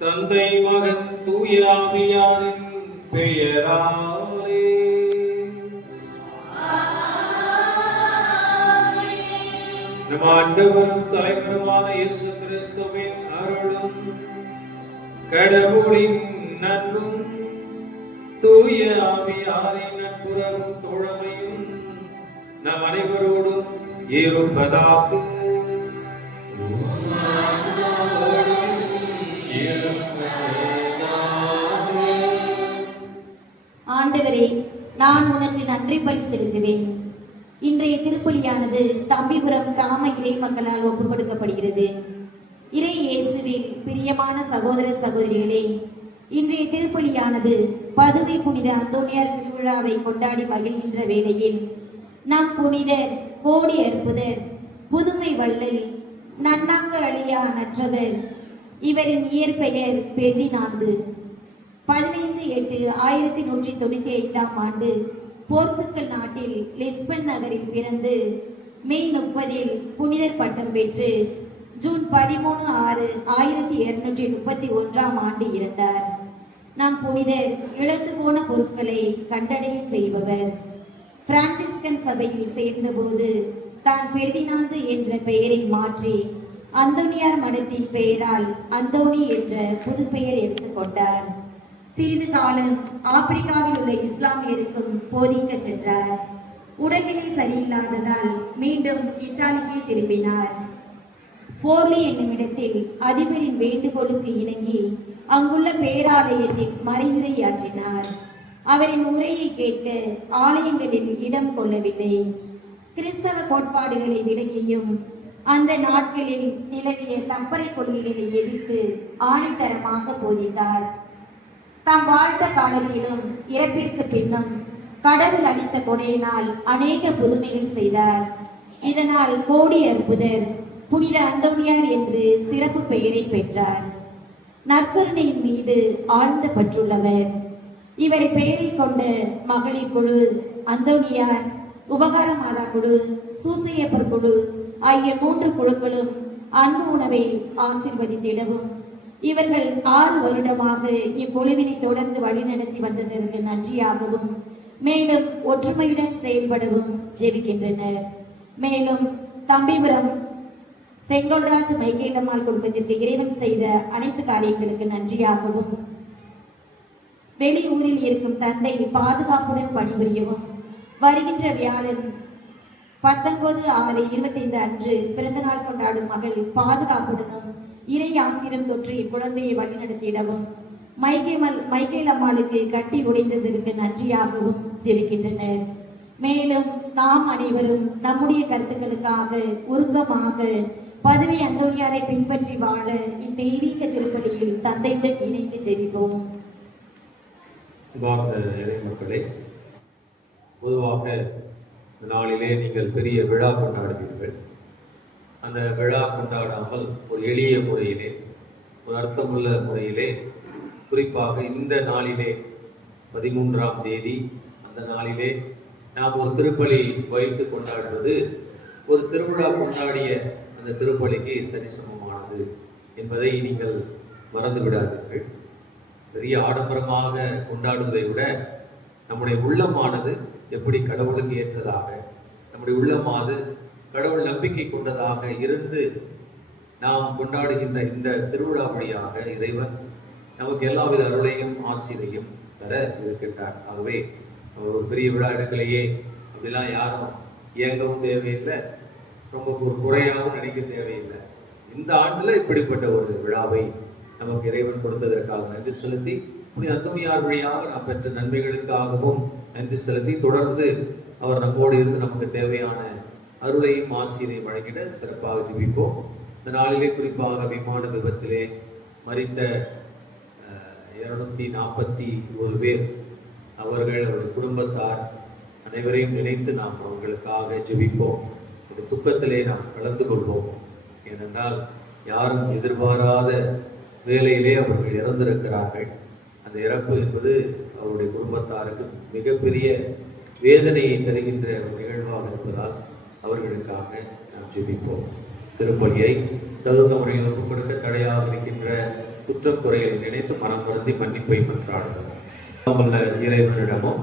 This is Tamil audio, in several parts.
தந்தை மகன் தூய ஆவியாரின் பெயராலே நம் ஆண்டவரும் தலைவருமான இயேசு கிறிஸ்துவின் அருளும் கடவுளின் நட்பும் தூய ஆவியாரின் நட்புறவும் தோழமையும் நம் அனைவரோடும் இருப்பதாக. ஆண்டவரே, நான் உனக்கு நன்றி பலி செலுத்துவேன். இன்றைய திருப்பலியானது தம்பிபுரம் கிராம இறை மக்களால் ஒப்புக் கொடுக்கப்படுகிறது. இறை இயேசுவில் பிரியமான சகோதர சகோதரிகளே, இன்றைய திருப்பலியானது பதுவை புனித அந்தோனியார் திருவிழாவை கொண்டாடி மகிழ்கின்ற வேளையில் நம் புனிதர் கோடி அற்புதர் புதுமை வள்ளல் நன்னாங்க அழியா நற்றவர் இவரின் இயற்பெயர் பெர்டினாந்து 15/8/1195 ஆண்டு போர்த்துக்கல் நாட்டில் லிஸ்பன் நகரில் பிறந்து மே 30 புனிதர் பட்டம் பெற்று ஜூன் 13/6/1231 ஆண்டு இறந்தார். நம் புனிதர் இழந்து போன பொருட்களை கண்டடைய செய்பவர். பிரான்சிஸ்கன் சபையில் சேர்ந்தபோது தான் பெர்டினாந்து என்ற பெயரை மாற்றி அந்தோனியார் மடத்தின் பெயரால் அந்தோனி என்ற புது பெயர் எடுத்துக்கொண்டார். சிறிது காலம் ஆப்பிரிக்காவில் உள்ள இஸ்லாமியருக்கும் போதிக்க சென்றார். உடல்நிலை சரியில்லாததால் மீண்டும் இத்தாலிக்கு திரும்பினார். போர்லி என்னும் இடத்தில் அதிபரின் வேண்டுகோளுக்கு இணங்கி அங்குள்ள பேராலயத்தில் மறைவுரையாற்றினார். அவரின் உரையை கேட்க ஆலயங்களில் இடம் கொள்ளவில்லை. கிறிஸ்தவ கோட்பாடுகளை விளக்கியும் அந்த நாட்களில் நிலவிய தப்பறை கொள்கைகளை எதிர்த்து ஆணித்தரமாக போதித்தார். தாம் வாழ்ந்த காலத்திலும் இறப்பிற்கு பின்னும் கடவுள் அளித்த கொடையினால் அநேக புதுமைகள் செய்தார். இதனால் கோடி அற்புதர் புனித அந்தோனியார் என்று சிறப்பு பெயரை பெற்றார். நற்கருணையின் மீது ஆழ்ந்த பற்றுள்ளவர். இவரை பெயரை கொண்ட மகளிர் குழு, அந்தோனியார், உபகார மாதா குழு, சூசையப்பர் குழு ஆகிய 3 குழுக்களும் அன்பு உணவை ஆசீர்வதித்திடவும் இவர்கள் 6 வருடமாக இக்குழுவினை தொடர்ந்து வழிநடத்தி வந்ததற்கு நன்றியாகவும் மேலும் ஒற்றுமையுடன் செயல்படவும் ஜெபிக்கின்றனர். மேலும் தம்பிபுரம் செங்கோல்ராஜ் மைக்கேலம்மாள் குடும்பத்திற்கு இறைவன் செய்த அனைத்து காரியங்களுக்கு நன்றியாகவும் வெளியூரில் இருக்கும் தந்தை பாதுகாப்புடன் பணிபுரியவும் வருகின்ற வியாழன் 19/6/25 அன்று பிறந்த நாள் கொண்டாடும் மகள் பாதுகாப்புடனும் இறை ஆசிரம் தொற்று இக்குழந்தையை வழிநடத்திடவும் மைக்கேல் அம்மாளுக்கு கட்டி உடைந்ததற்கு நன்றியாகவும் ஜெபிக்கின்றனர். மேலும் நாம் அனைவரும் நம்முடைய கருத்துக்களுக்காக உருக்கமாக பதுவை அந்தோனியாரை பின்பற்றி வாழ இத்தெய்வீக திருப்பலியில் தந்தையுடன் இணைந்து ஜெபிப்போம். மக்களே, பொதுவாக இந்த நாளிலே நீங்கள் பெரிய விழா கொண்டாடுவீர்கள். அந்த விழா கொண்டாடாமல் ஒரு எளிய முறையிலே, ஒரு அர்த்தமுள்ள முறையிலே, குறிப்பாக இந்த நாளிலே 13ஆம் தேதி அந்த நாளிலே நாம் ஒரு திருப்பலி வைத்து கொண்டாடுவது ஒரு திருவிழா கொண்டாடிய அந்த திருப்பலிக்கு சரிசமமானது என்பதை நீங்கள் மறந்து விடாதீர்கள். பெரிய ஆடம்பரமாக கொண்டாடுவதை விட நம்முடைய உள்ளமானது எப்படி கடவுளுக்கு ஏற்றதாக, நம்முடைய உள்ளமானது கடவுள் நம்பிக்கை கொண்டதாக இருந்து நாம் கொண்டாடுகின்ற இந்த திருவிழா வழியாக இறைவன் நமக்கு எல்லாவித அருளையும் ஆசிரையும் தர இருக்கின்றார். ஆகவே ஒரு பெரிய விழா எடுக்கலையே அப்படிலாம் யாரும் இயங்கவும் தேவையில்லை, ரொம்ப ஒரு குறையாகவும் நினைக்க தேவையில்லை. இந்த ஆண்டுல இப்படிப்பட்ட ஒரு விழாவை நமக்கு இறைவன் கொடுத்ததற்காக நன்றி செலுத்தி, புனித அந்தோனியார் வழியாக நாம் பெற்ற நன்மைகளுக்காகவும் நன்றி செலுத்தி, தொடர்ந்து அவர் நம்மோடு இருந்து நமக்கு தேவையான அருளையும் ஆசிரியையும் வழங்கிட சிறப்பாக ஜெபிப்போம். இந்த நாளிலே குறிப்பாக விமான விபத்திலே மரித்த 241 பேர், அவர்கள் அவருடைய குடும்பத்தார் அனைவரையும் நினைத்து நாம் அவர்களுக்காக ஜெபிப்போம். இந்த துக்கத்திலே நாம் கலந்து கொள்வோம். ஏனென்றால் யாரும் எதிர்பாராத வேலையிலே அவர்கள் இறந்திருக்கிறார்கள். அந்த இறப்பு என்பது அவருடைய குடும்பத்தாருக்கு மிகப்பெரிய வேதனையை தருகின்ற ஒரு நிகழ்வாக இருப்பதால் அவர்களுக்காக நாம் ஜெபிப்போம். திருப்பலியை தகுந்த முறையில் ஒப்புக் கொடுக்க தடையாக இருக்கின்ற குற்றக்குறைகளை நினைத்து மனம் வருந்தி மன்னிப்பை மன்றாடுவோம். இறைவனிடமும்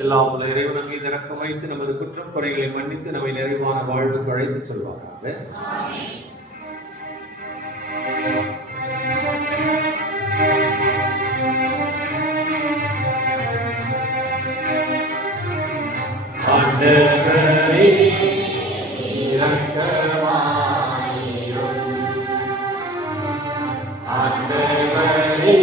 எல்லாம் உள்ள இறைவன் மீது இரக்கம் வைத்து நமது குற்றக்குறைகளை மன்னித்து நம்மை நிறைவான வாழ்வுக்கு அழைத்து செல்வாராக. ஆண்டவரே இரக்கமாயிரும், ஆண்டவரே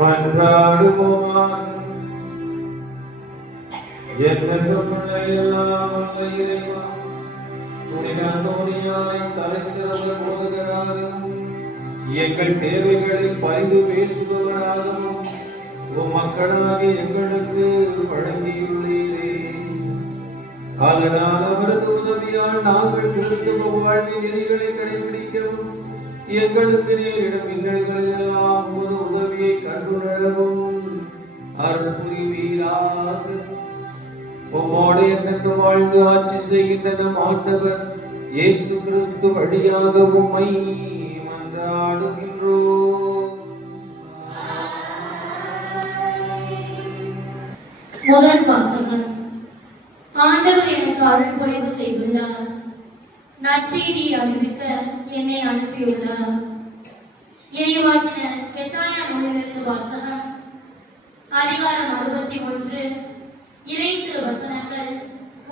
மன்றாடுவோமாக. என்றென்றும் எல்லாம் வல்ல இறைவா, புனித அந்தோனியாரை தலைசிறந்த போதகராகவும் எங்கள் தேவைகளை பரிந்து பேசுபவராகவும் உம் மக்களாகிய எங்களுக்கு வழங்கியுள்ளீரே. அதனால் அவரது உதவியால் நாங்கள் கிறிஸ்தவ வாழ்வின் நெறிகளை கடைபிடிக்கவும் எங்களுக்கு நேரிடும் இன்னல்களெல்லாம் ஒரு உதவியை கண்டுணரவும் அருள் புரிவீராக. உம்மோடு என்று வாழ்ந்து ஆட்சி செய்கின்ற நம் ஆண்டவர் இயேசு கிறிஸ்து வழியாக உம்மை மன்றாடுகின்றோம். முதல் வாசகம். ஆண்டவர் எனக்கு அருள் பொழிவு செய்துள்ளார். நற்செய்தியை அறிவிக்க என்னை அனுப்பியுள்ளார். இறைவாக்கினர் எசாயா நூலிலிருந்து வாசகம். அதிகாரம் 61, இறை திருவசனங்கள்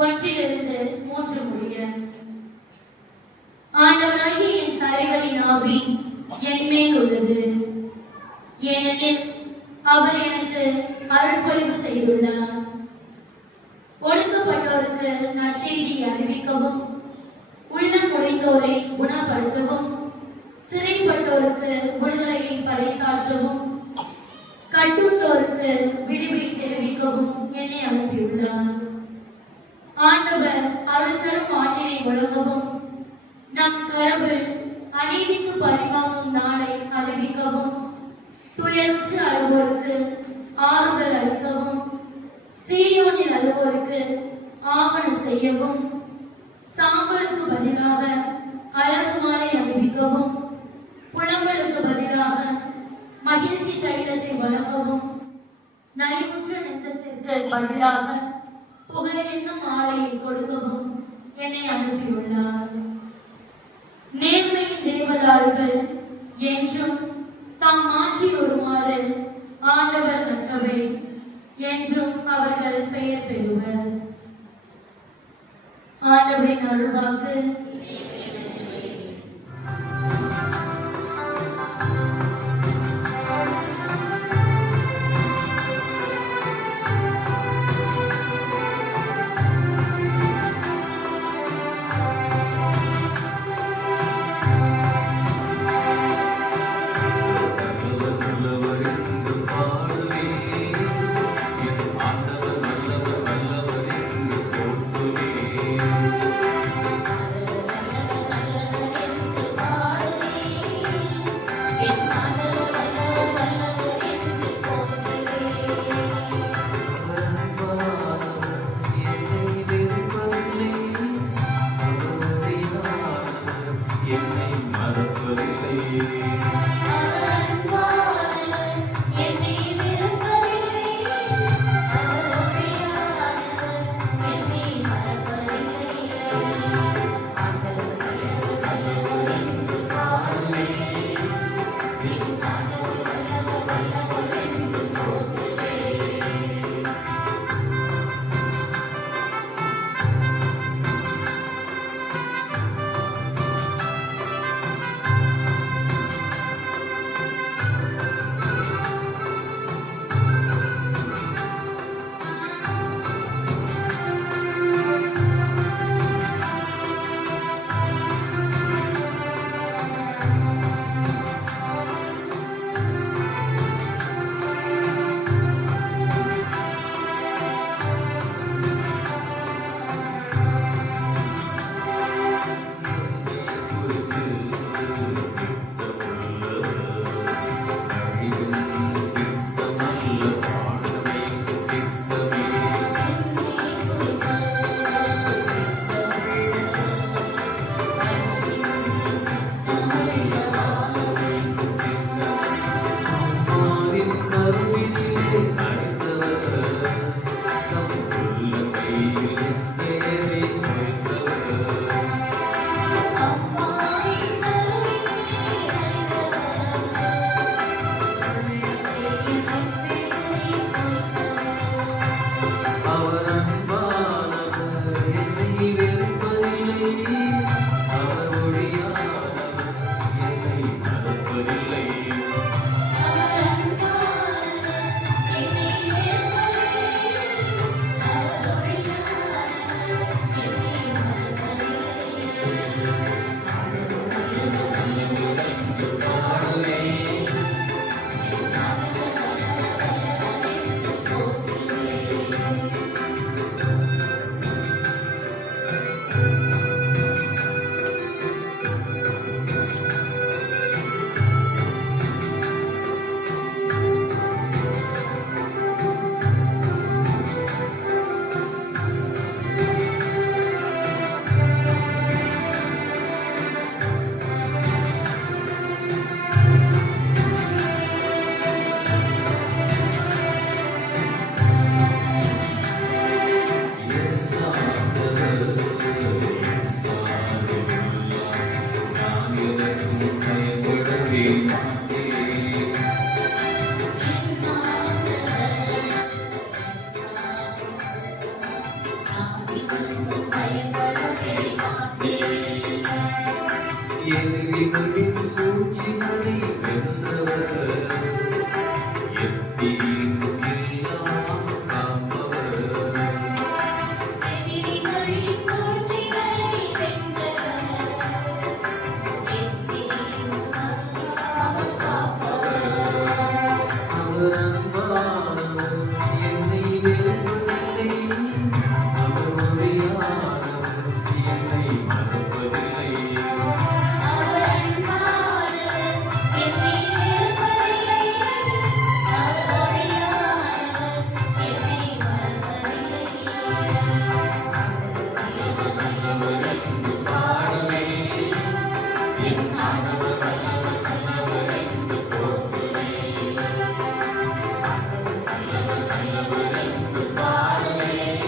1-3 முடிய. ஆண்டவராகிய என் தலைவரின் ஆவி என் மேல் உள்ளது, ஏனெனில் அவர் எனக்கு அருள் பொழிவு செய்துள்ளார். ஒடுக்கப்பட்டோருக்கு நற்செய்தியை அறிவிக்கவும், உள்ளம் உடைந்தோரை குணப்படுத்தவும், சிறைப்பட்டோருக்கு விடுதலையை பறைசாற்றவும், கட்டுண்டோருக்கு விடுவை தெரிவிக்கவும் என்னை அனுப்பியுள்ளார். ஆண்டவர் அருள் தரும் ஆண்டினை வழங்கவும், நம் கடவுள் அநீதிக்கு பழிவாங்கும் நாளை அறிவிக்கவும், துயருற்று அழுவோருக்கு ஆறுதல் அளிக்கவும், சீயோனில் அழுவோருக்கு ஆவண செய்யவும், சாம்பலுக்கு பதிலாக அழகு மாலை அறிவிக்கவும், புலம்பலுக்கு பதிலாக மகிழ்ச்சி தைலத்தை வழங்கவும், நலிவுற்ற நெஞ்சத்திற்கு பதிலாக புகழ் என்னும் மாலையை கொடுக்கவும் என்னை அனுப்பியுள்ளார். நேர்மையின் தேவதார்கள் என்றும் தாம் மாற்றி வருமாறு ஆண்டவர் நட்டவை என்றும் அவர்கள் பெயர் பெறுவர். ஆண்டவரின் அருள்வாக்கு. தீர்வு இல்லாமல் காப்பவர். எதிரிகளின் சூழ்ச்சிகளை வென்றவர், எத்தீங்கும் அண்டாமல் காப்பவர். அவர் அன்பானவர், என்னை வெறுப்பதில்லை. அவர் ஒளியானவர், என்னை மறப்பதில்லை. அவர் அன்பானவர், என்னை வெறுப்பதில்லை. அவர் ஒளியானவர், என்னை மறப்பதில்லை. நல்லவர் என்று பாடுவேன், என் ஆண்டவர் நல்லவர் நல்லவர் என்று போற்றுவேன். நல்லவர் நல்லவர் என்று பாடுவேன்,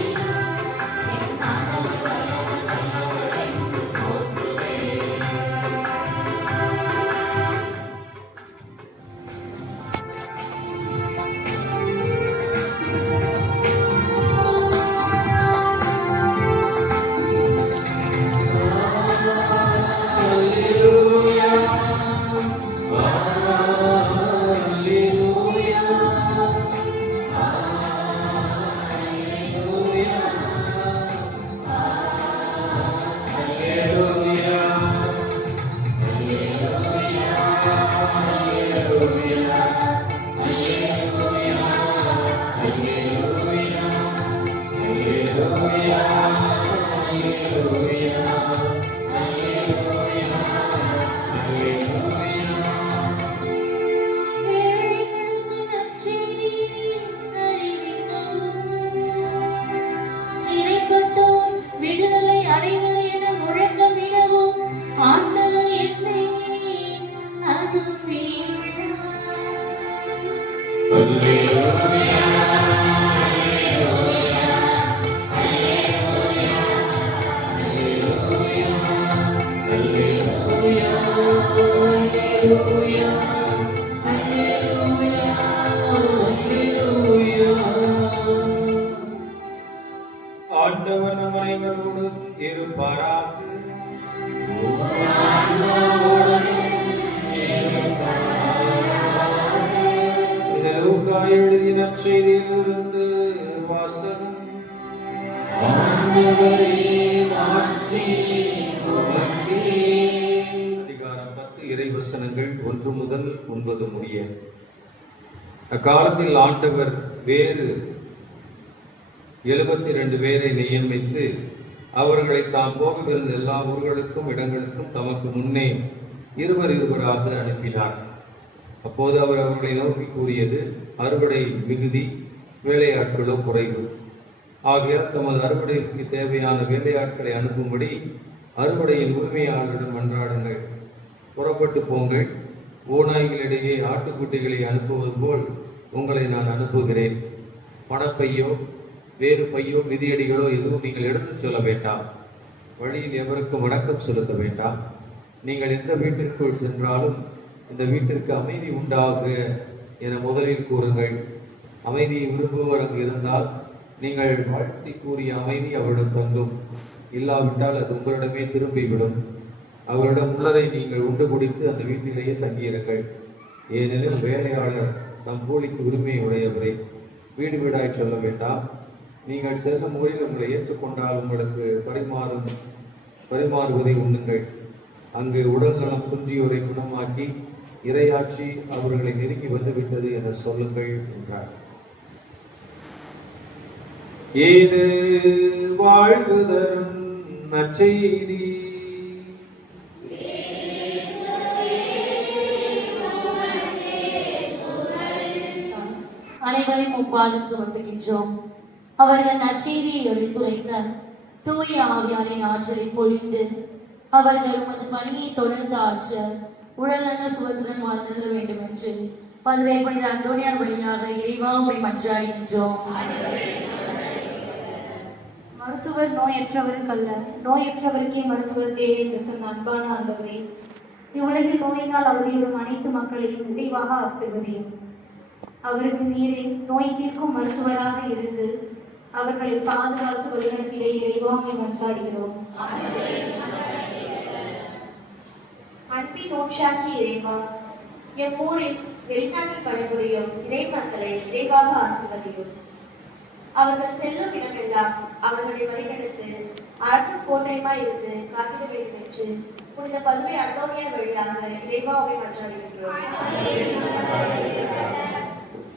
என் ஆண்டவர் நல்லவர் நல்லவர் என்று போற்றுவேன். Alleluia, Alleluia, Alleluia, ஏழைகளுக்கு நற்செய்தியை அறிவிக்கவும், சிறைப்பட்டோர் விடுதலை அடைவர் என முழக்கமிடவும் ஆண்டவர் என்னை அனுப்பியுள்ளார். ஆண்டவர் நம் அனைவரோடும் இருப்பாராக. இந்த லூக்கா எழுதிய நற்செய்தியிலிருந்து வாசகம். அதிகாரம் 10 இறைவசனங்கள் 1 முதல் 9 முடிய. அக்காலத்தில் ஆண்டவர் வேறு 72 பேரை நியமித்து அவர்களை தாம் போகவிருந்த எல்லா ஊர்களுக்கும் இடங்களுக்கும் தமக்கு முன்னே இருவராக அனுப்பினார். அப்போது அவர் அவர்களை நோக்கி கூறியது, அறுவடை மிகுதி, வேலையாட்களோ குறைவு. ஆகையால் தமது அறுவடைக்கு தேவையான வேலையாட்களை அனுப்பும்படி அறுவடையின் உரிமையாளரிடம் மன்றாடுங்கள். புறப்பட்டு போங்கள், ஓநாய்களிடையே ஆட்டுக்குட்டிகளை அனுப்புவது போல் உங்களை நான் அனுப்புகிறேன். பணப்பையோ வேறு பையோ மிதியடிகளோ எதுவும் நீங்கள் எடுத்துச் செல்ல வேண்டாம். வழியில் எவருக்கும் வணக்கம் செலுத்த வேண்டாம். நீங்கள் எந்த வீட்டிற்குள் சென்றாலும் இந்த வீட்டிற்கு அமைதி உண்டாக என முதலில் கூறுங்கள். அமைதியை விரும்புவோர் அங்கு இருந்தால் நீங்கள் வாழ்த்தி கூறிய அமைதி அவரிடம் தங்கும். இல்லாவிட்டால் அது உங்களிடமே திரும்பிவிடும். அவரிடம் உள்ளதை நீங்கள் உண்டு குடித்து அந்த வீட்டிலேயே தங்கியிருங்கள். ஏனெனில் வேலையாளர் தம் கூலிக்கு உரிமை உடையவரை. வீடு வீடாய் சொல்ல வேண்டாம். நீங்கள் செல்லும் ஊரில் உங்களை ஏற்றுக்கொண்டால் உங்களுக்கு பரிமாறுவதை உண்ணுங்கள். அங்கு உடல் நலம் குன்றியோரை குணமாக்கி இறையாட்சி அவர்களை நெருங்கி வந்துவிட்டது என சொல்லுங்கள் என்றார். இது வாழ்வு தரும் நற்செய்தி. அனைவரையும் முப்பாதம் சுமத்துகின்றோம். அவர்கள் நற்செய்தியை எடுத்துரைக்க தூய ஆவியாரின் ஆற்றலை பொழிந்து அவர்கள் உமது பணியை தொடர்ந்து ஆற்ற உடல்நல சுகத்துடன் வாழ்ந்திருக்க வேண்டும் என்று பதுவை புனித அந்தோனியார் வழியாக இறைவா உம்மை மன்றாடுகின்றோம். மருத்துவர் நோயற்றவருக்கல்ல, நோயற்றவருக்கே மருத்துவர் தேவை என்று சொன்ன அன்பான ஆண்டவரே, இவ்வுலகில் நோயினால் அவதியுறும் அனைத்து மக்களையும் நிறைவாக ஆசீர்வதியும். அவருக்கு நீரே நோய் தீர்க்கும் மருத்துவராக இருந்து அவர்களை பாதுகாத்து வழிநடத்திலே இறைவா உம்மை மன்றாடுகிறோம். அன்பின் ஊற்றாகி இறைவா, எம் ஊரில் வெளிநாட்டில் பணிபுரியும் இறைமக்களை விரைவாக ஆசிர்வதியும். அவர்கள் செல்லும் இடமெல்லாம் அவர்களை வழிநடத்து அரட்டும் கோட்டையுமாய் இருந்து காத்திட வேண்டும் என்று புனித பதுமை அந்தோனியார் வழியாக இறைவாவை மன்றாடுகின்றோம்.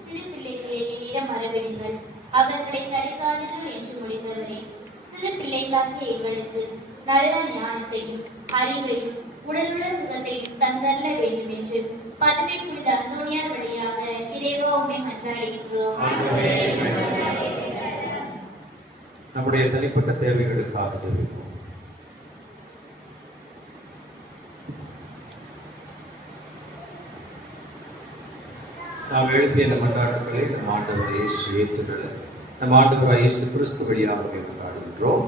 சிறு பிள்ளைகளை என்னிடம் வரவிடுங்கள், அவர்களை தடுக்காதீர்கள் என்று முடிந்தவரே, சிறு பிள்ளைகளாகிய எங்களுக்கு நல்ல ஞானத்தையும் அறிவையும் உடலுள்ள சுகத்தையும் தந்தரல வேண்டும் என்று பதுமை புனித அந்தோனியார் வழியாக இறைவா உம்மை மன்றாடுகின்றோம். நம்முடைய தனிப்பட்ட தேவைகளுக்காக ஜெபிப்போம். நாம் எழுப்பிய இந்த மன்றாட்டுகளை நம் ஆண்டவர் இயேசு ஏற்றுக்கொள்ள நம் ஆண்டவர் இயேசு கிறிஸ்து வழியாக கொண்டாடுகின்றோம்.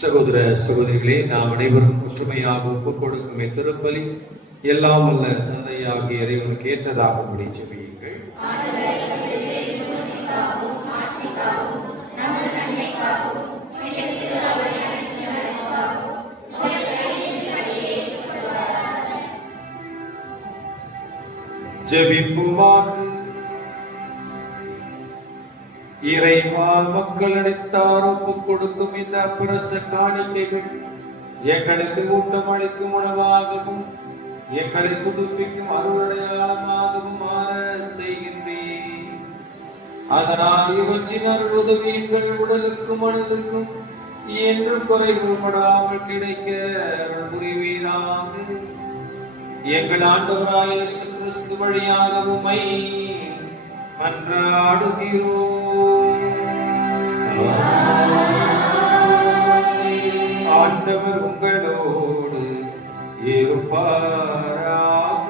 சகோதர சகோதரிகளே, நாம் அனைவரும் ஒற்றுமையாக ஒப்புக் கொடுக்கும் திருப்பலி எல்லாம் வல்ல தந்தையாகிய இறைவனுக்கு ஏற்றதாக ஜெபியுங்கள். ஜெபிப்புமாக. இறைவா, மக்கள் அனைத்தார் ஒப்புக் கொடுக்கும் இந்த பிரச காணிக்கைகள் எங்களுக்கு ஊட்டம் அளிக்கும் உணவாகவும் எங்களை புதுப்பிக்கும் அருளடையாளமாகவும் மாற செய்கின்றேன். அதனால் இவற்றின் அருள் உதவி எங்கள் உடலுக்கும் மனதுக்கும் என்று குறைவுபடாமல் கிடைக்க புரிவீராக. எங்கள் ஆண்டவராய் இயேசு கிறிஸ்து வழியாக உம்மை மன்றாடுகிறோம். ஆண்டவர் உங்களோடு இருப்பாராக.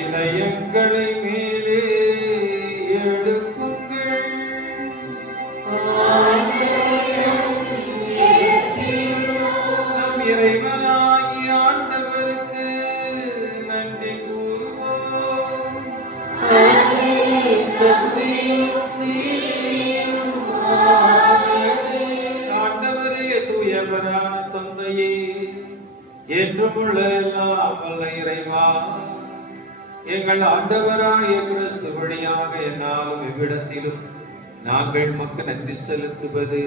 இதயங்களை மேலே எழுப்புங்கள். நம் இறைவனாகிய ஆண்டவருக்கு நன்றி கூறுவோம். ஆண்டவரே, தூயவரான தந்தையே, என்றுமுள்ள எல்லாம் வல்ல இறைவா, எங்கள் ஆண்டவராகிய கிறிஸ்து வழியாக என்னாலும் இவ்விடத்திலும் நாங்கள் மக்கள் நன்றி செலுத்துவது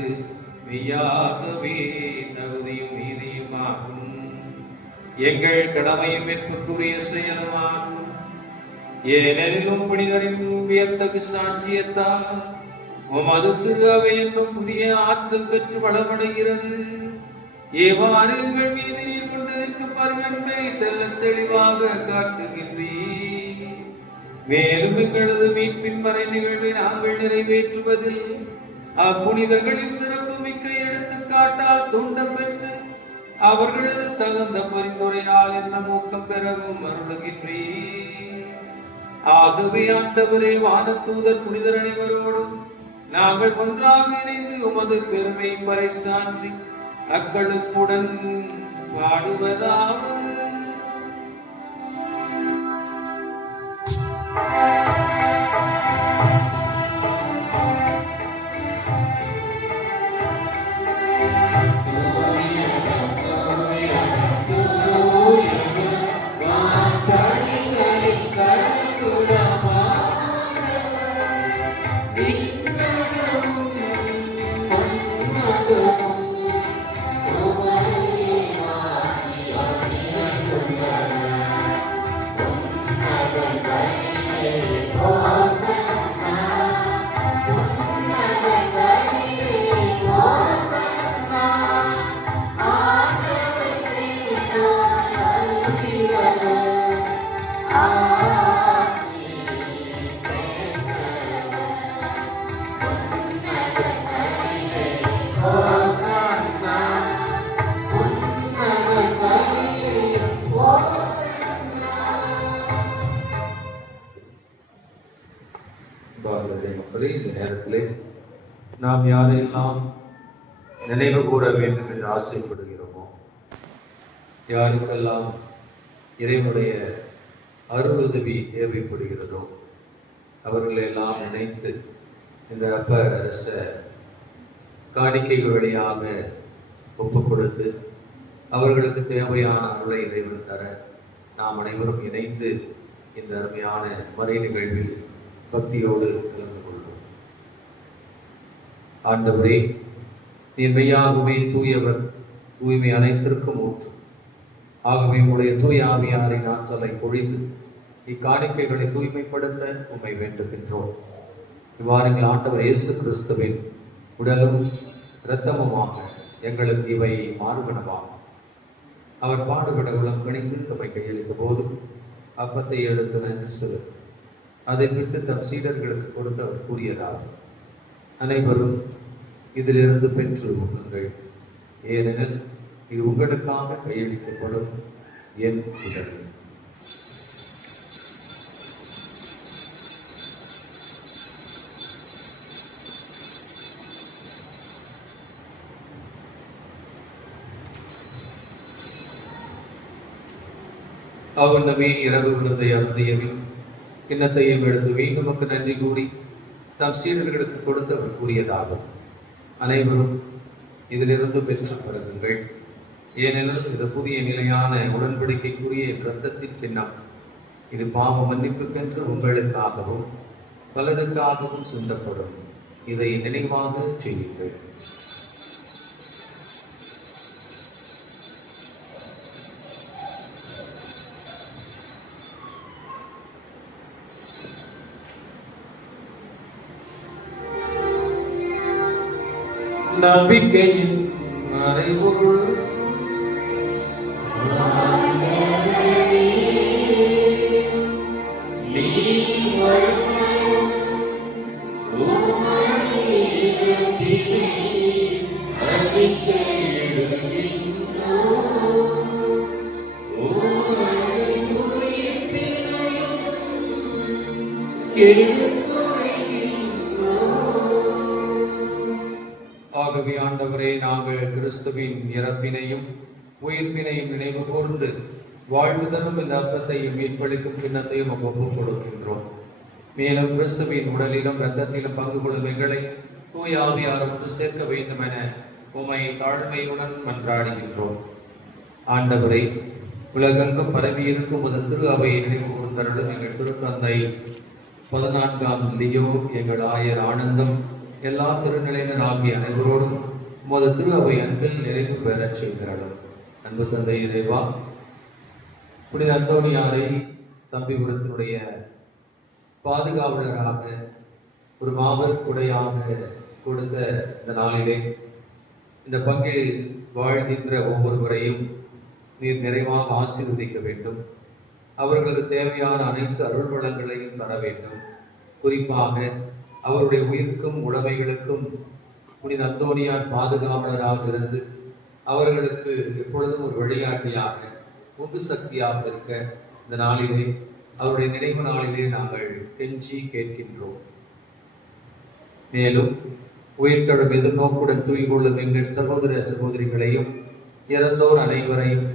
மெய்யாகவே தகுதியும் நீதியுமாகும். எங்கள் கடமையும் ஏற்புக்குரிய செயலுமாகும். ஏனெனிலும் புனிதரின் வியத்தகு சாட்சியத்தால் உமது திரு அவை என்னும் புதிய ஆற்றல் பெற்று வளமடைகிறது. ஏவாறு எங்கள் மீது நீர் கொண்டிருக்கும் பரிவன்பை தெள்ளத் தெளிவாக காட்டுகின்றீர். மேலும் எங்களது மீட்பின் வரை நிகழ்வை நாங்கள் நிறைவேற்றுவதில் அப்புனிதர்களின் சிறப்பு மிக்க எடுத்துக்காட்டால் தூண்டம் பெற்று அவர்களது தகுந்த பரிந்துரையால் என்ன ஊக்கம் பெறவும் அருளுகின்றீர். ஆகவே ஆண்டவரே, வானதூதர் புனிதர் அனைவரோடும் நாங்கள் ஒன்றாக இணைந்து உமது பெருமை பறைசாற்றி அக்களுக்குடன் பாடுவதாவது. இந்த நேரத்திலே நாம் யாரெல்லாம் நினைவு கூற வேண்டும் என்று ஆசைப்படுகிறோமோ, யாருக்கெல்லாம் இறைவனுடைய அருளுதவி தேவைப்படுகிறதோ அவர்களெல்லாம் நினைத்து இந்த அப்ப அரச காணிக்கைகள் வழியாக ஒப்பு கொடுத்து அவர்களுக்கு தேவையான அருளை இறைவன் தர நாம் அனைவரும் இணைந்து இந்த அருமையான மறை நிகழ்வில் பக்தியோடு கலந்து கொள்வோம். ஆண்டவரே, நீர் மெய்யாகவே தூயவர், தூய்மை அனைத்திற்கும் ஊற்று. ஆகவே உடைய தூய ஆவியாரின் ஆற்றலை பொழிந்து இக்காணிக்கைகளை தூய்மைப்படுத்த உம்மை வேண்டுகின்றோம். இவ்வாறு ஆண்டவர் இயேசு கிறிஸ்துவின் உடலும் இரத்தமுமாக எங்களுக்கு இவை மாறுபனவாகும். அவர் பாடுபட உளம் கணிந்து தம்மை கையளித்த போது அப்பத்தை எடுத்து நன்றி சொல்லு அதை விட்டு தம் சீடர்களுக்கு கொடுத்து அவர் கூறியதாகும், அனைவரும் இதிலிருந்து பெற்று உண்ணுங்கள், ஏனெனில் இது உங்களுக்காக கையளிக்கப்படும் என் உடல். அவ்வளவே இரவு விருந்தை அருந்தியவில் கிண்ணத்தையும் எடுத்து மீண்டுமக்கு நன்றி கூறி தம் சீடர்களுக்கு கொடுத்து அவர் கூறியதாகும், அனைவரும் இதிலிருந்து பெற்று பருகுங்கள், ஏனெனில் இது புதிய நிலையான உடன்படிக்கைக்குரிய இரத்தத்தின் கிண்ணம். இது பாவ மன்னிப்புக்கென்று உங்களுக்காகவும் பலருக்காகவும் சிந்தப்படும். இதை நினைவாக செய்யுங்கள். நம்பிக்கையின் மறைபொருள் ஆகவே ஆண்டவரே, நாங்கள் கிறிஸ்துவின் இறப்பினையும் உயிர்ப்பினையும் நினைவு கூர்ந்து வாழ்வு தரும் இந்த அப்பத்தையும் மீட்பளிக்கும் கிண்ணத்தையும் ஒப்புக் கொடுக்கின்றோம். மேலும் கிறிஸ்துவின் உடலிலும் இரத்தத்திலும் பங்கு கொள்ளும் எங்களை தூய ஆவியார் ஒன்று சேர்க்க வேண்டும் என உம்மை தாழ்மையுடன் மன்றாடுகின்றோம். ஆண்டவரை, உலகெங்கும் பரவி இருக்கும் ஒரு திரு அவையை நினைவு கூர்ந்தருளும் எங்கள் திருத்தந்தை 14ஆம் லியோ, எங்கள் ஆயர் ஆனந்தம், எல்லா திருநிலையினர் ஆகிய அனைவரோடும் உமது திரு அவை அன்பில் நிறைவு பெறச் செய்கிறார்கள். அன்பு தந்தை இறைவா, புனித அந்தோணியாரை தம்பிபுரத்தினுடைய பாதுகாவலராக ஒரு மாபெரும் குடையாக கொடுத்த இந்த நாளிலே இந்த பங்கில் வாழ்கின்ற ஒவ்வொருவரையும் நீர் நிறைவாக ஆசீர்வதிக்க வேண்டும். அவர்களுக்கு தேவையான அனைத்து அருள் வளங்களையும் தர வேண்டும். குறிப்பாக அவருடைய உயிருக்கும் உடைமைகளுக்கும் புனித அந்தோணியார் பாதுகாவலராக இருந்து அவர்களுக்கு எப்பொழுதும் ஒரு வழிகாட்டியாக உந்து சக்தியாக இருக்க இந்த நாளிலே அவருடைய நினைவு நாளிலே நாங்கள் கெஞ்சி கேட்கின்றோம். மேலும் உயிர்த்தெழும் எதிர்நோக்குடன் துயில்கொள்ளும் எங்கள் சகோதர சகோதரிகளையும், இறந்தோர் அனைவரையும்,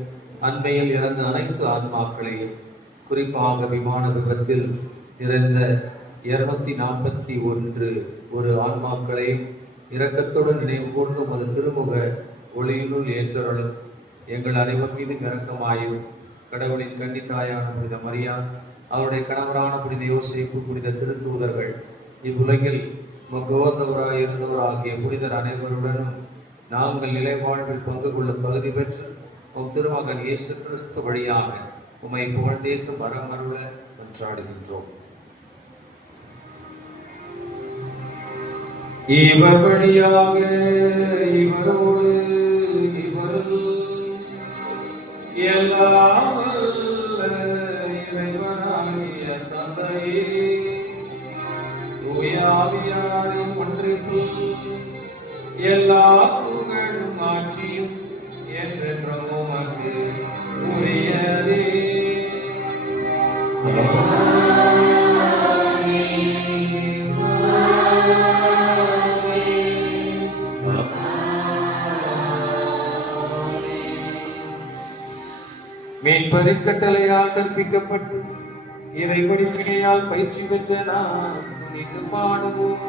அண்மையில் இறந்த அனைத்து ஆன்மாக்களையும், குறிப்பாக விமான விபத்தில் இறந்த 241 ஒரு ஆன்மாக்களையும் இரக்கத்துடன் நினைவு கூர்ந்து உமது திருமுக ஒளியினுள் ஏற்றருளும். எங்கள் அனைவர் மீது இரக்கமாயும். கடவுளின் கன்னித்தாயான புனித மரியா, அவருடைய கணவரான புனித யோசேப்பு, புனித திருத்தூதர்கள், இவ்வுலகில் உகந்தவராய் இருந்தவராகிய புனிதர் அனைவருடனும் நாங்கள் நிலை வாழ்வில் பங்கு கொள்ள தகுதி பெற்று உம் திருமகன் இயேசு கிறிஸ்து வழியாக உம்மை புகழ்ந்தேற்று வரமருள மன்றாடுகின்றோம். இவர் வழியாக இவரோடு இவரில் எல்லாம் வல்ல இறைவனாகிய தந்தையே, தூய ஆவியாரின் ஒன்றிற்குள் எல்லா புகழும் ஆட்சியும் என்றென்றும் உமக்கு உரியதே. மீன்பரிக்கட்டளையால் கற்பிக்கப்பட்டு இறை படிப்பினையால் பயிற்சி பெற்ற நாம் இங்கு பாடுவோம்.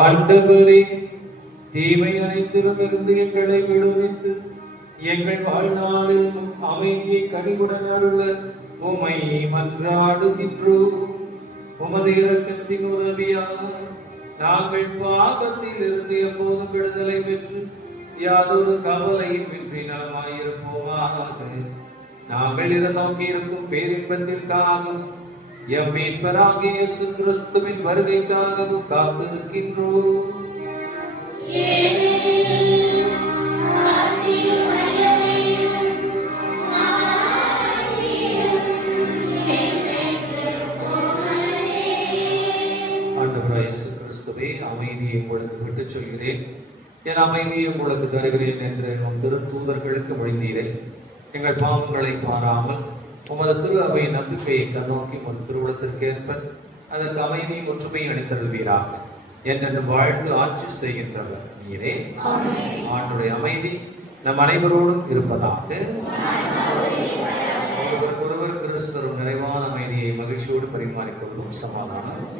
ஆண்டவரே, தீமை அனைத்திலும் இருந்து எங்களை விடுவித்து எங்கள் வாழ்நாளில் அமைதியை கனிவுடன் அருள உம்மை மன்றாடுகின்றோம். உமது இரக்கத்தின் உதவியால் நாங்கள் பாவத்தில் இருந்து எப்போதும் விடுதலை பெற்று யாதொரு கவலையும் இன்றி நலமாயிருப்போமாக. நாங்கள் இதை நோக்கி இருக்கும் பேரின்பத்திற்காகவும் எம் மீட்பராகிய இயேசு கிறிஸ்துவின் வருகைக்காகவும் காத்திருக்கின்றோம். ஆண்டவராகிய இயேசு கிறிஸ்துவே, அமைதியை உங்களுக்கு விட்டுச் சொல்கிறேன், என் அமைதியை உங்களுக்கு தருகிறேன் என்று உம் திருத்தூதர்களுக்கு மொழிந்தீரே. எங்கள் பாவங்களை பாராமல் உமது திரு அவை நம்பிக்கையை கண்ணோக்கி உமது திருவுளத்திற்கு ஏற்ப அதற்கு அமைதியும் ஒற்றுமையை அளித்தருள்வீராக. என்றென்று வாழ்ந்து ஆட்சி செய்கின்றவர் நீரே. ஆண்டுடைய அமைதி நம் அனைவரோடும் இருப்பதாக. ஒருவர் கிறிஸ்தரும் நிறைவான அமைதியை மகிழ்ச்சியோடு பரிமாறிக்கொள்ளும். சமாதானம்.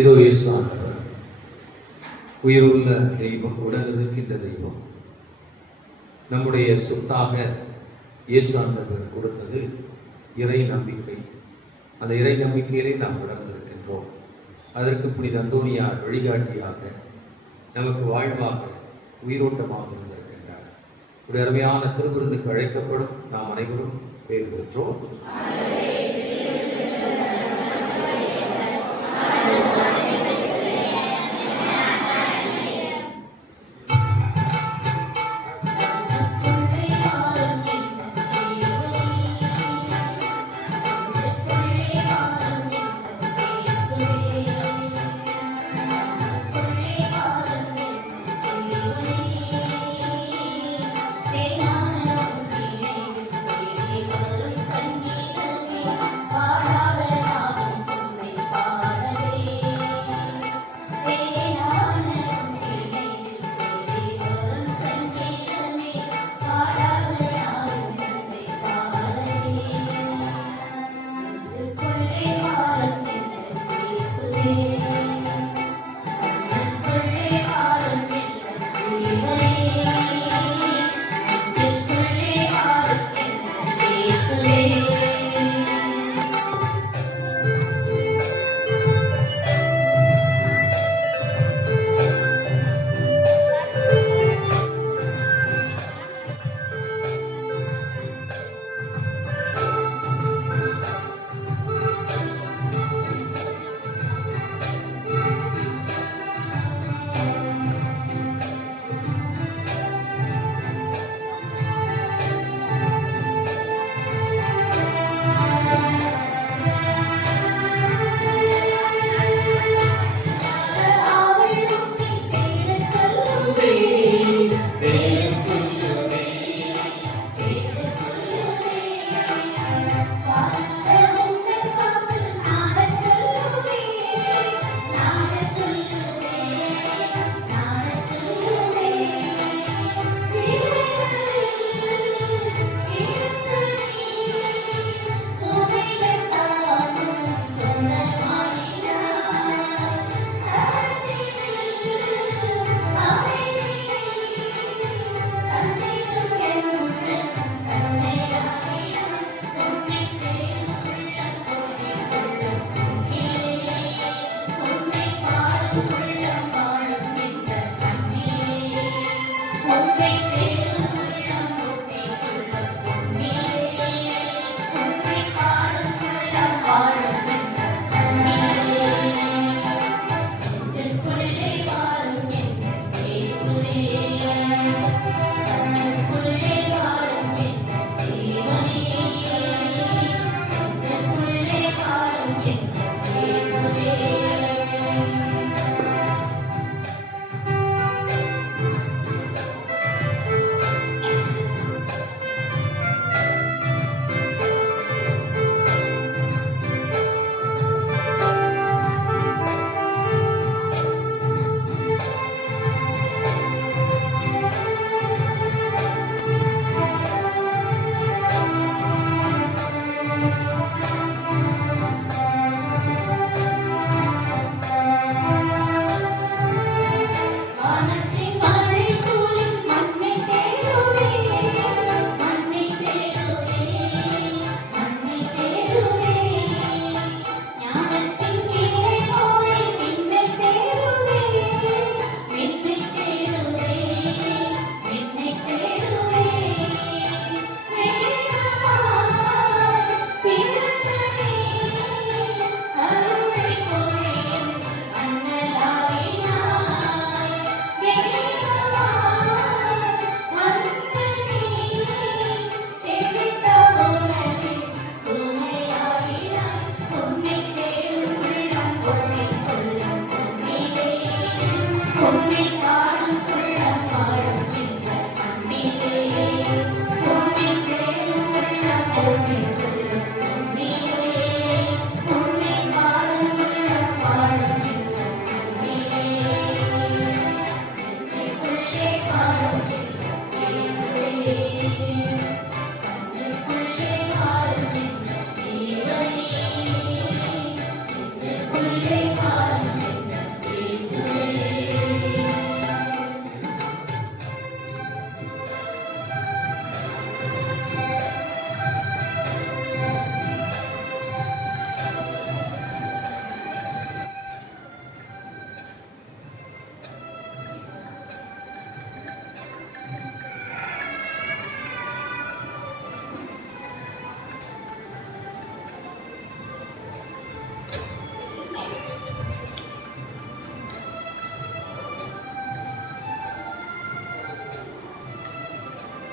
இதோ இயேசு ஆண்டவர், உயிருள்ள தெய்வம், உடன் இருக்கின்ற தெய்வம். நம்முடைய சொத்தாக இயேசு ஆண்டவர் கொடுத்தது இறை நம்பிக்கை. அந்த இறை நம்பிக்கையிலே நாம் உணர்ந்திருக்கின்றோம். அதற்கு புனித அந்தோனியார் வழிகாட்டியாக நமக்கு வாழ்வாக உயிரோட்டமாக இருந்திருக்கின்றார். ஒரு அருமையான திருவிருந்துக்கு அழைக்கப்படும் நாம் அனைவரும் பேர் பெற்றோம். Amen.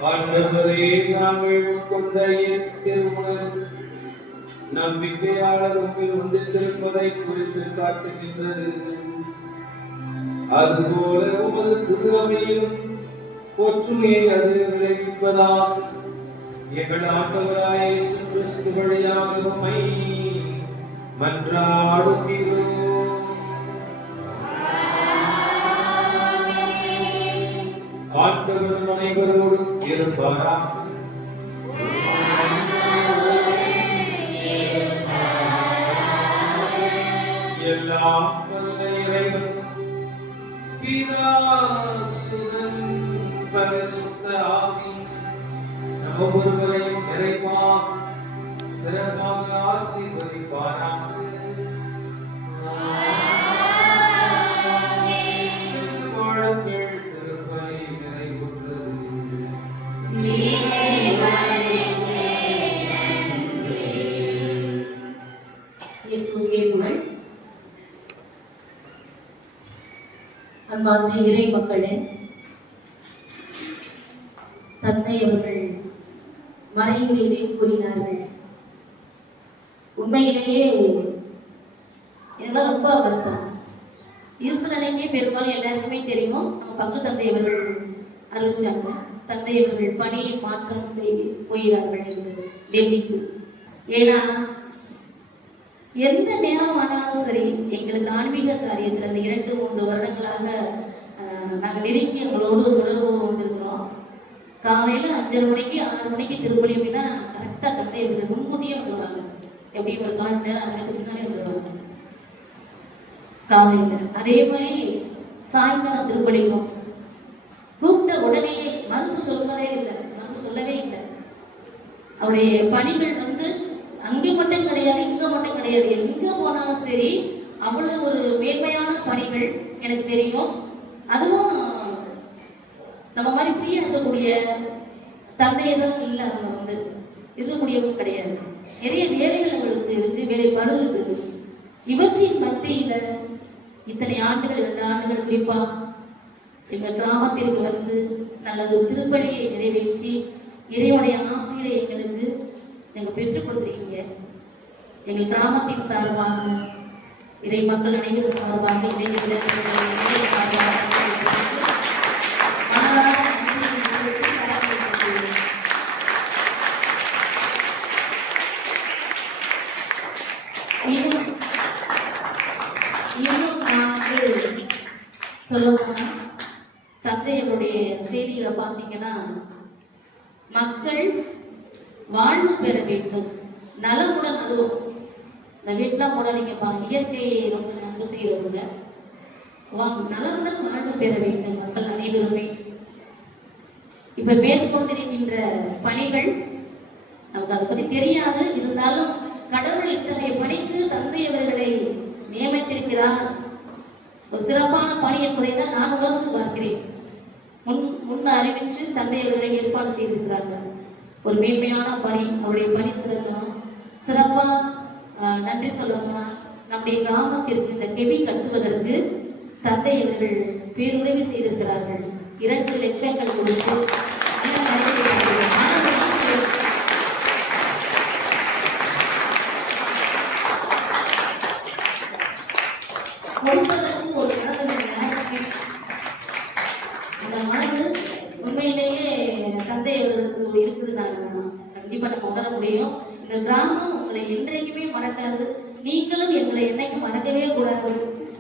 ஆண்டவரே, நாங்கள் கொண்ட திருவுணர்வு நம்பிக்கையாளர் உங்கள் உண்டித்திருப்பதை குறித்து காட்டுகின்றது. அதுபோல உமது திருவையும் ஒற்றுமையை அது விளைவிப்பதாக எங்கள் ஆண்டவராய் இயேசு கிறிஸ்து வழியாக உம்மை மன்றாடுகிறோம். ஆண்டவர் அனைவரோடும் இருப்பாராக. எல்லாம் வல்ல இறைவன் பிதா சுதன் பரிசுத்த ஆவி நம் ஒவ்வொருவரையும் நிறைவாக சிறப்பாக ஆசீர்வதிப்பாராக. சென்று வாழுங்கள். திருப்பலி நிறைவுற்றது. இயேசுவே புகழ். அன்பார்ந்த இறை மக்களே, தந்தை அவர்கள் மறையுரையிலே கூறினார்கள். உண்மையிலேயே இதெல்லாம் ரொம்ப வருத்தம். ஈஸ்டர் அன்னைக்கே பெரும்பாலும் எல்லாருக்குமே தெரியும், நம்ம பங்கு தந்தை அவர்கள் அறிவிச்சாங்க. தந்தை அவர்கள் பணியை மாற்றம் செய்து போகிறார்கள் டெல்லிக்கு. ஏன்னா எந்த நேரம் ஆனாலும் சரி, எங்களுக்கு ஆன்மீக காரியத்தில் அந்த 2-3 வருடங்களாக நாங்கள் நெருங்கி எங்களோடு தொடர்பு கொண்டிருக்கிறோம். காலையில் 5:30 மணிக்கு 6 மணிக்கு திருப்பலி அப்படின்னா கரெக்டாக தந்தை அவர்கள் முன்கூட்டியே வந்துடுவாங்க. எப்படி ஒரு 4 மணி நேரம் 6 மணிக்கு முன்னாடி வந்துடுவாங்க காலையில். அதே மாதிரி சாயந்தரம் திருப்பலிக்கும் கூப்பிட்ட உடனேயே மறுப்பு சொல்வதே இல்லை, மறுப்பு சொல்லவே இல்லை. அவருடைய பணிகள் அங்கே மட்டும் கிடையாது, இங்க மட்டும் கிடையாது, எங்க போனாலும் சரி அவ்வளவு ஒரு மேன்மையான பணிகள் எனக்கு தெரியும். அதுவும் நம்ம மாதிரி ஃப்ரீயா இருக்கக்கூடிய தந்தையரும் இல்லை, அவங்க இருக்கக்கூடியவங்க கிடையாது. நிறைய வேலைகள் அவங்களுக்கு இருக்கு, வேலை பளு இருக்குது. இவற்றின் மத்தியில இத்தனை ஆண்டுகள் 2 ஆண்டுகள் குறிப்பா எங்க கிராமத்திற்கு நல்லது திருப்பலியை நிறைவேற்றி இறைவனுடைய ஆசிரியை எங்களுக்கு நீங்க பெற்றுக் கொடுத்துருக்கீங்க. எங்கள் கிராமத்தின் சார்பாக, இறை மக்கள் அனைவரும் சார்பாக, சொல்லப்போனா தந்தையருடைய செய்திகளை பார்த்தீங்கன்னா, மக்கள் வாழ்வு பெற வேண்டும், நலமுடன். அதுவும் இந்த வீட்டெலாம் போடாதீங்கப்பா, இயற்கையை ரொம்ப நன்கு செய்யறவங்க. நலமுடன் வாழ்வு பெற வேண்டும் மக்கள் அனைவருமே. இப்ப மேற்கொண்டிருக்கின்ற பணிகள் நமக்கு அதை பத்தி தெரியாது. இருந்தாலும் கடவுள் இத்தகைய பணிக்கு தந்தை அவர்களை நியமித்திருக்கிறார். ஒரு சிறப்பான பணி என்பதை தான் நான் உணர்ந்து பார்க்கிறேன். முன் அறிவிச்சு தந்தை அவர்களை ஏற்பாடு செய்திருக்கிறார்கள். ஒரு மேன்மையான பணி, அவருடைய பணி சிறக்கணும். சிறப்பா நன்றி சொல்லணும்னா, நம்முடைய கிராமத்திற்கு இந்த கெபி கட்டுவதற்கு தந்தை அவர்கள் பேருதவி செய்திருக்கிறார்கள். 2 லட்சங்கள் கொடுத்து கொடுப்பதற்கு ஒரு மனது, இந்த மனது உண்மையிலேயே தந்தை அவர்களுக்கு இருக்குது. கண்டிப்பா நம்ம உணர முடியும். இந்த கிராமம் உங்களை என்றைக்குமே மறக்காது. நீங்களும் எங்களை என்னைக்கும் மறக்கவே கூடாது.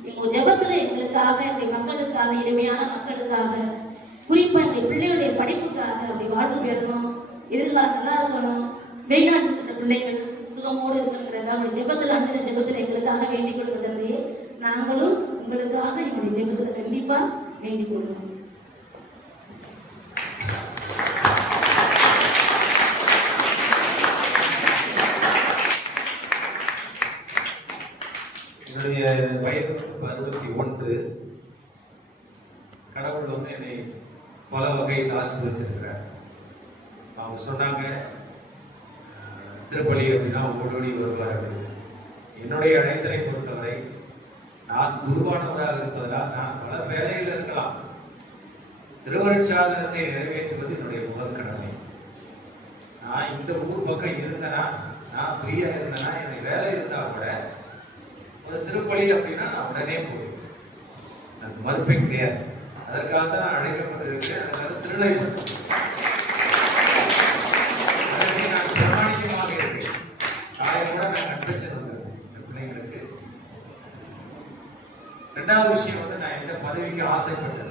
எங்க ஜெபத்துல எங்களுக்காக, எங்க மக்களுக்காக, எளிமையான மக்களுக்காக, குறிப்பா எங்க பிள்ளைகளுடைய படிப்புக்காக அப்படி வாழ்வு பெறணும், எதிர்காலம் நல்லா இருக்கணும், வெளிநாட்டு இருக்கிற பிள்ளைகள் சுகமோடு இருக்கிறதா அப்படி ஜெபத்தில் அணுகிற ஜெபத்தில் எங்களுக்காக வேண்டிக் கொள்வதே நாங்களும் உங்களுக்காக எங்களுடைய ஜெபத்தில் கண்டிப்பா வேண்டிக் கொள்வோம். என்னுடைய வயது 61. கடவுள் என்னை பல வகையில் ஆசீர்வதிச்சிருக்கிறார். அவங்க சொன்னாங்க, திருப்பலி அப்படின்னா ஓடோடி வருவார் அப்படின்னு. என்னுடைய அழைத்தலை பொறுத்தவரை நான் குருவானவராக இருப்பதனால் நான் பல வேலையில் இருக்கலாம். திருவருட்சாதனத்தை நிறைவேற்றுவது என்னுடைய முதல் கடமை. நான் இந்த ஊர் பக்கம் இருந்தேன்னா, நான் ஃப்ரீயா இருந்தேன்னா, எனக்கு வேலை இருந்தா கூட ஒரு திருப்பலி அப்படின்னா நான் உடனே போவேன். எனக்கு மறுப்பே கிடையாது. அதற்காக தான் நான் அழைக்கப்பட்டிருக்கிறேன். அதற்கு திருநிலைப்படுத்தும் அதற்கு நான் பிரமாணிக்கமாக இருக்கேன். காலை கூட நான் கன்ஃபெஷன் வந்துருக்கேன் இந்த பிள்ளைங்களுக்கு. ரெண்டாவது விஷயம் வந்து, நான் எந்த பதவிக்கு ஆசைப்பட்டது,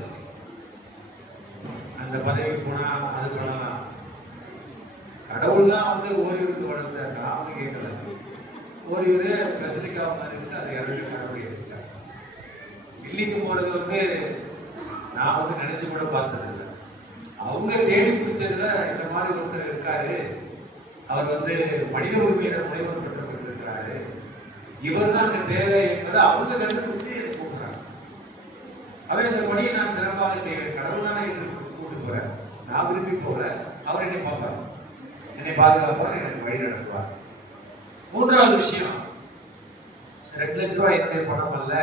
அந்த பதவிக்கு போனா அது பண்ணலாம். கடவுள் தான் வந்து ஓரியூருக்கு வளர்த்த, நான் கேட்கல. ஓரியூர் பெசலிக்கா மாதிரி இருக்கு, அதை யாரும் கடவுள் எடுத்துட்டாங்க. டெல்லிக்கு போறது வந்து நான் வந்து நினைச்சு கூட பார்த்தது இல்லை. அவங்க தேடி பிடிச்சதுல இந்த மாதிரி ஒருத்தர் இருக்காரு, அவர் வந்து மனித உரிமையில முனைவர் பெற்றிருக்கிறாரு, இவர் தான் அங்க தேவை என்பதை அவங்க கண்டுபிடிச்சு கூப்பிடுறாங்க. அவன் இந்த பணியை நான் சிறப்பாக செய்வேன். கடவுள் தானே கூப்பிட்டு போறேன், நான் விரும்பி போல. அவர் என்னை பார்ப்பார், என்னை பாதுகாப்பார், எனக்கு வழி நடத்துவார். மூன்றாவது விஷயம், 2 லட்ச ரூபாய் என்னுடைய பணம் அல்ல.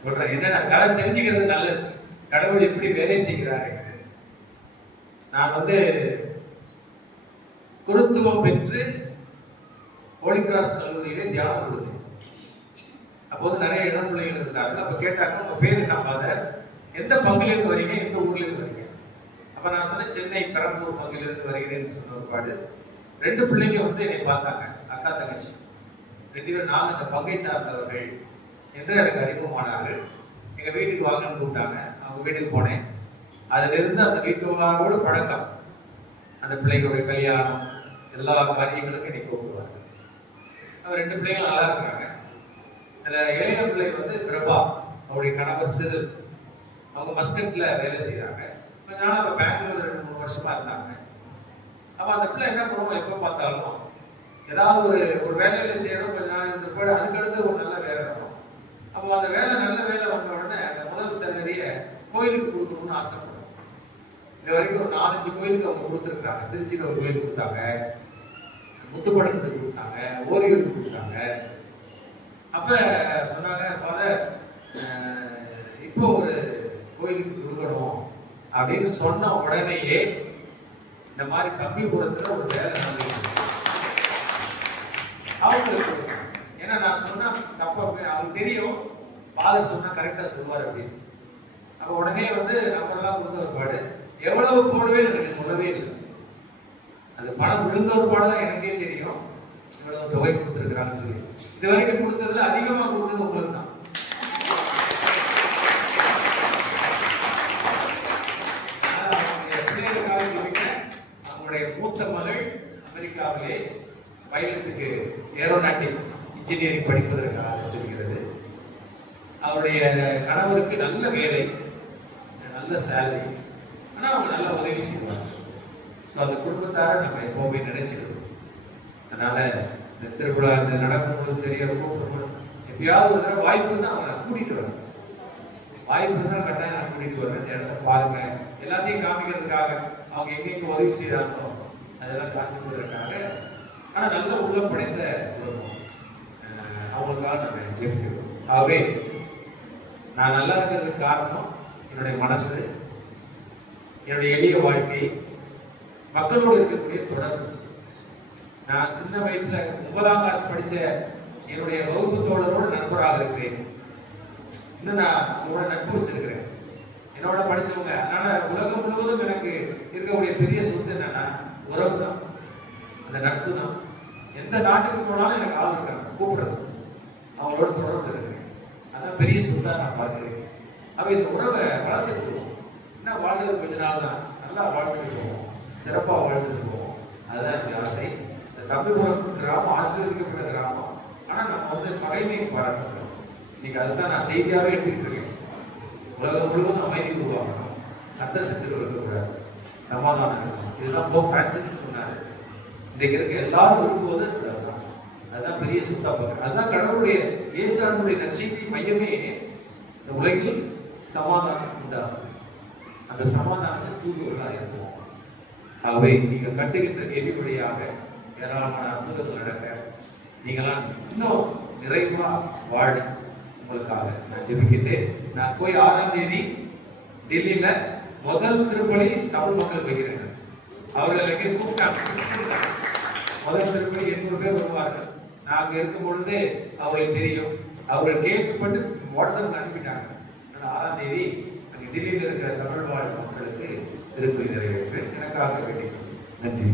சொல்றேன் என்னன்னா, கதை தெரிஞ்சுக்கிறது நல்லது, கடவுள் எப்படி வேலை செய்கிறாரு. நான் வந்து குருத்துவம் பெற்று ஹோலி கிராஸ் கல்லூரியிலே தியானம் கொடுத்தேன். அப்போது நிறைய இளம் பிள்ளைகள் இருந்தார்கள். அப்ப கேட்டாங்க, உங்க பேர் என்ன ஃபாதர், எந்த பங்கிலிருந்து வரீங்க, எந்த ஊர்ல இருந்து வரீங்க? அப்ப நான் சொன்னேன், சென்னை பெரம்பூர் பங்கிலிருந்து வருகிறேன்னு சொன்ன ஒருபாடு 2 பிள்ளைங்க வந்து என்னை பார்த்தாங்க, அக்கா தங்கச்சி 2 பேரும். நாங்கள் அந்த பங்கை சார்ந்தவர்கள் என்று எனக்கு அறிமுகமானார்கள். எங்க வீட்டுக்கு வாங்கன்னு கூப்பிட்டாங்க. அவங்க வீட்டுக்கு போனேன். அதுல இருந்து அந்த வீட்டுவாரோடு பழக்கம், அந்த பிள்ளைகளுடைய கல்யாணம், எல்லா காரியங்களுக்கும் என்னை கூப்பிடுவாங்க. அவர் 2 பிள்ளைகள் நல்லா இருக்கிறாங்க. அதுல இளைய பிள்ளை வந்து பிரபா, அவருடைய கணவர் சிறு, அவங்க மஸ்கட்ல வேலை செய்யறாங்க. கொஞ்ச நாள் அவ பெங்களூர் 2-3 வருஷமா இருந்தாங்க. அப்ப அந்த பிள்ளை என்ன பண்ணுவோம், எப்ப பார்த்தாலும் ஏதாவது ஒரு வேலையில செய்யறோம், கொஞ்ச நாள் இருந்து போய் அதுக்கடுத்து ஒரு நல்ல வேலை வரும். அப்போ அந்த வேலை நல்ல வேலை வந்த உடனே அந்த முதல் சேலரிய கோயிலுக்கு கொடுக்கணும்னு ஆசைப்படுவோம். இது வரைக்கும் ஒரு 4-5 கோயிலுக்கு அவங்க கொடுத்துருக்குறாங்க. திருச்சியில் ஒரு கோயிலுக்கு கொடுத்தாங்க, முத்துப்படத்துக்கு கொடுத்தாங்க, ஓரியூருக்கு கொடுத்தாங்க. அப்ப சொன்னாங்க, ஃபாதர் இப்போ ஒரு கோயிலுக்கு கொடுக்கணும் அப்படின்னு சொன்ன உடனேயே இந்த மாதிரி தம்பிபுரத்துல ஒரு வேலை நடந்துருக்கு. அவங்களுக்கு ஏன்னா நான் சொன்னா தப்பா அவங்களுக்கு தெரியும், ஃபாதர் சொன்னா கரெக்டா சொல்லுவார் அப்படின்னு. அப்ப உடனே வந்து நம்பர்லாம் கொடுத்த ஒரு பாடு, எவ்வளவு போடுவேன்னு எனக்கு சொல்லவே இல்லை. அது பணம் விழுந்த ஒரு பாடு தான் எனக்கே தெரியும், இவ்வளவு தொகை கொடுத்துருக்குறான்னு சொல்லி. இது வரைக்கும் கொடுத்ததுல அதிகமா கொடுத்தது உங்களுக்கு தான். அவங்களுடைய மூத்த மகள் அமெரிக்காவிலே பைலட்டுக்கு ஏரோநாட்டிக் இன்ஜினியரிங் படிப்பதற்காக செல்கிறது. அவருடைய கணவருக்கு நல்ல வேலை, நல்ல சேலரி, ஆனால் அவங்க நல்ல உதவி செய்வாங்க. ஸோ அந்த குடும்பத்தார நம்ம எப்போவுமே நினைச்சிருக்கோம். அதனால இந்த திருவிழா இந்த நடக்கும்போது சரியாக கூப்பிடும்போது எப்பயாவது ஒரு தடவை வாய்ப்பு இருந்தால் அவங்களை கூட்டிகிட்டு வரேன். வாய்ப்பு இருந்தால் கட்டாயம் நான் கூட்டிகிட்டு வருவேன். இந்த இடத்த பாருங்க, எல்லாத்தையும் காமிக்கிறதுக்காக, அவங்க எங்கெங்க உதவி செய்கிறாங்களோ அதெல்லாம் காமிக்கிறதுக்காக. ஆனால் நல்ல உள்ளம் படைத்த குடும்பம், அவங்களுக்காக நம்ம ஜெபிக்கிறோம். ஆகவே நான் நல்லா இருக்கிறதுக்கு காரணம் என்னுடைய மனசு, என்னுடைய எளிய வாழ்க்கை, மக்களோடு இருக்கக்கூடிய தொடர்பு. நான் சின்ன வயசுல 9ஆம் கிளாஸ் படிச்ச என்னுடைய வகுப்பு தோழரோடு நண்பராக இருக்கிறேன். இன்னும் நான் அவங்களோட நட்பு வச்சிருக்கிறேன், என்னோட படிச்சவங்க. அதனால உலகம் முழுவதும் எனக்கு இருக்கக்கூடிய பெரிய சொத்து என்னன்னா உறவு தான், அந்த நட்பு தான். எந்த நாட்டுக்கு போனாலும் எனக்கு ஆள் இருக்காங்க கூப்பிடுறது, அவங்களோட தொடர்பு இருக்கிறேன். அதான் பெரிய சொத்தா நான் பார்க்கிறேன். அப்ப இந்த உறவை வளர்த்துட்டு போவோம். என்ன வாழ்றது கொஞ்ச நாள் தான், நல்லா வாழ்ந்துட்டு போவோம், சிறப்பா வாழ்ந்துட்டு போவோம். அதுதான் என்னுடைய ஆசை. இந்த தம்பிபுரம் கிராமம் ஆசீர்வதிக்கப்பட்ட கிராமம். ஆனா நம்ம வந்து பகைமையை பாராட்டக்கூடாது. இன்னைக்கு அதுதான் நான் செய்தியாவே எடுத்துக்கிட்டு இருக்கேன். உலகம் முழுவதும் அமைதி உருவாக்கணும், சண்டை சச்சரவு இருக்கக்கூடாது, சமாதானம் இருக்கணும். இதுதான் போப் பிரான்சிஸ் சொன்னாரு. இன்றைக்கு இருக்க எல்லாரும் விரும்புவது அதுதான். அதுதான் பெரிய சொத்தா பார்க்குறேன். அதுதான் கடவுளுடைய இயேசுடைய நற்செய்தி மையமே. இந்த உலகில் சமாதானம் உண்டாகும், அந்த சமாதானத்தை தூதுவர்களாக இருப்போம். ஆகவே நீங்கள் கட்டுகின்ற கேள்விப்படியாக ஏராளமான அற்புதங்கள் நடக்க நீங்களாம் இன்னும் நிறைவா வாழ உங்களுக்காக நான் ஜெபிக்கிட்டேன். நான் போய் 6ஆம் தேதி டெல்லியில முதல் திருப்பலி தமிழ் மக்கள் வைக்கிறாங்க. அவர்கள் எங்கே கூப்பிட்டாங்க, முதல் திருப்பலி 800 பேர் வருவார்கள். நாங்க இருக்கும் பொழுதே அவர்களுக்கு தெரியும். அவர்கள் கேள்விப்பட்டு வாட்ஸ்அப் அனுப்பிட்டாங்க. 6ஆம் தேதி அங்கே டெல்லியில் இருக்கிற தமிழ் வாழ் மக்களுக்கு திருப்பலி நிறைவேற்று எனக்காக வேண்டிக் நன்றி.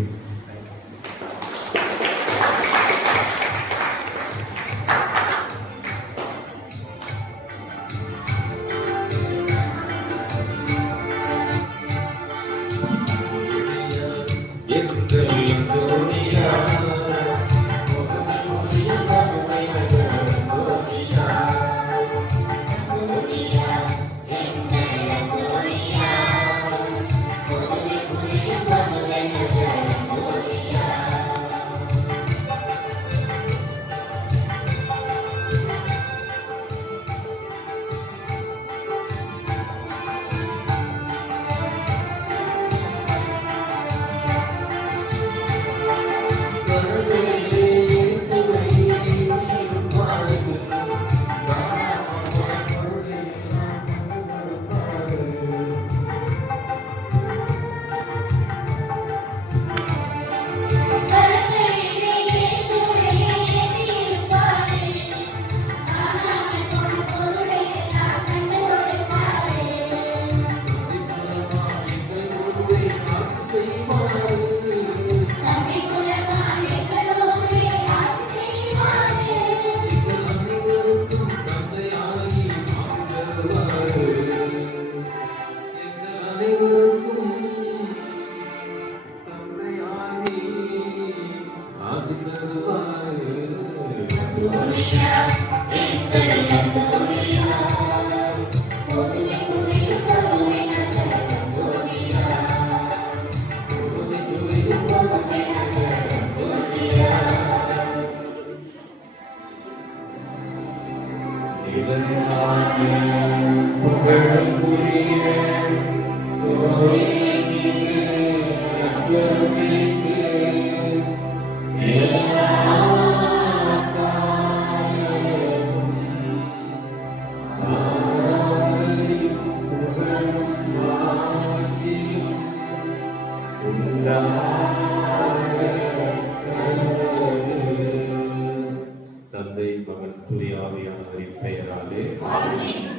தந்தை, மகன், தூய ஆவியானவரின் பெயராலே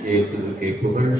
இயேசுவுக்கே புகழ்.